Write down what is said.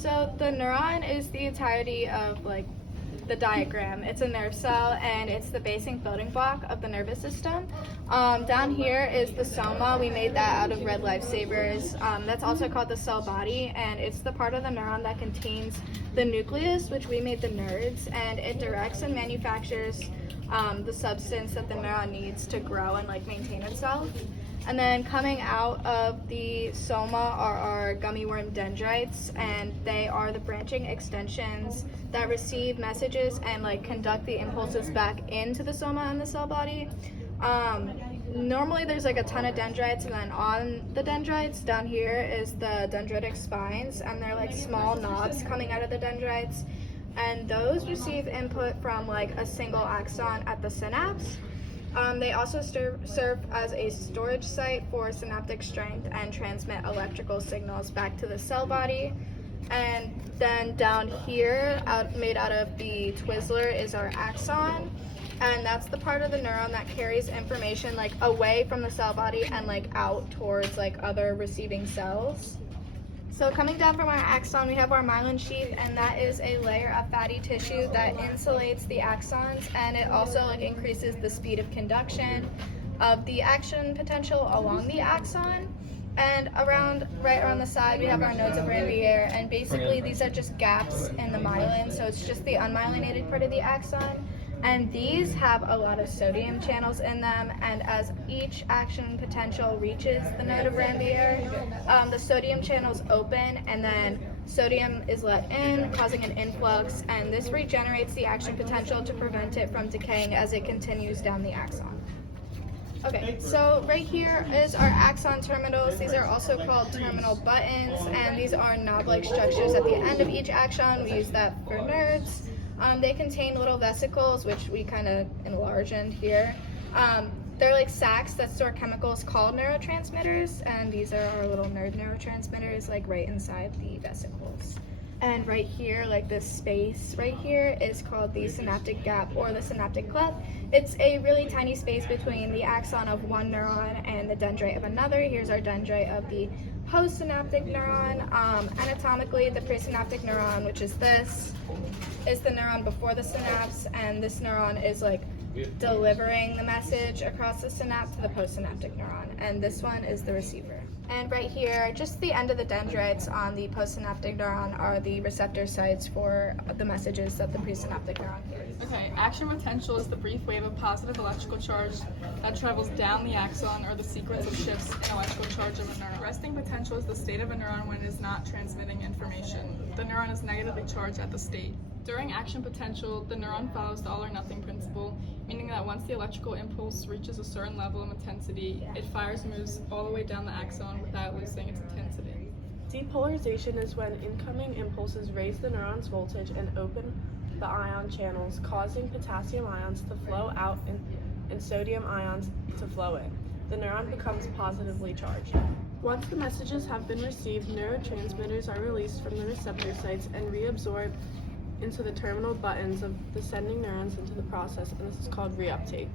So the neuron is the entirety of the diagram. It's a nerve cell and it's the basic building block of the nervous system. Down here is the soma. We made that out of red lifesavers. That's also called the cell body, and it's the part of the neuron that contains the nucleus, which we made the nerds, and it directs and manufactures the substance that the neuron needs to grow and maintain itself. And then coming out of the soma are our gummy worm dendrites, and they are the branching extensions that receive messages and conduct the impulses back into the soma and the cell body. Normally there's a ton of dendrites, and then on the dendrites down here is the dendritic spines, and they're small knobs coming out of the dendrites, and those receive input from a single axon at the synapse. They also serve as a storage site for synaptic strength and transmit electrical signals back to the cell body. And then down here, made out of the Twizzler, is our axon. And that's the part of the neuron that carries information away from the cell body and out towards other receiving cells. So coming down from our axon, we have our myelin sheath, and that is a layer of fatty tissue that insulates the axons, and it also increases the speed of conduction of the action potential along the axon. And right around the side, we have our nodes of Ranvier, and basically these are just gaps in the myelin, so it's just the unmyelinated part of the axon. And these have a lot of sodium channels in them, and as each action potential reaches the node of Ranvier, the sodium channels open, and then sodium is let in, causing an influx, and this regenerates the action potential to prevent it from decaying as it continues down the axon. Okay, so right here is our axon terminals. These are also called terminal buttons, and these are knob-like structures at the end of each axon. We use that for nerds. They contain little vesicles, which we kind of enlarge in here. They're sacs that store chemicals called neurotransmitters, and these are our little nerd neurotransmitters right inside the vesicles. And right here, this space right here is called the synaptic gap or the synaptic cleft. It's a really tiny space between the axon of one neuron and the dendrite of another. Here's our dendrite of the postsynaptic neuron. Anatomically, the presynaptic neuron, which is this, is the neuron before the synapse, and this neuron is delivering the message across the synapse to the postsynaptic neuron, and this one is the receiver. And right here, just the end of the dendrites on the postsynaptic neuron are the receptor sites for the messages that the presynaptic neuron hears. Okay, action potential is the brief wave of positive electrical charge that travels down the axon, or the sequence of shifts in electrical charge of a neuron. Resting potential is the state of a neuron when it is not transmitting information. The neuron is negatively charged at the state. During action potential, the neuron follows the all or nothing principle, meaning that once the electrical impulse reaches a certain level of intensity, it fires and moves all the way down the axon without losing its intensity. Depolarization is when incoming impulses raise the neuron's voltage and open the ion channels, causing potassium ions to flow out and sodium ions to flow in. The neuron becomes positively charged. Once the messages have been received, neurotransmitters are released from the receptor sites and reabsorbed into the terminal buttons of the sending neurons into the process, and this is called reuptake.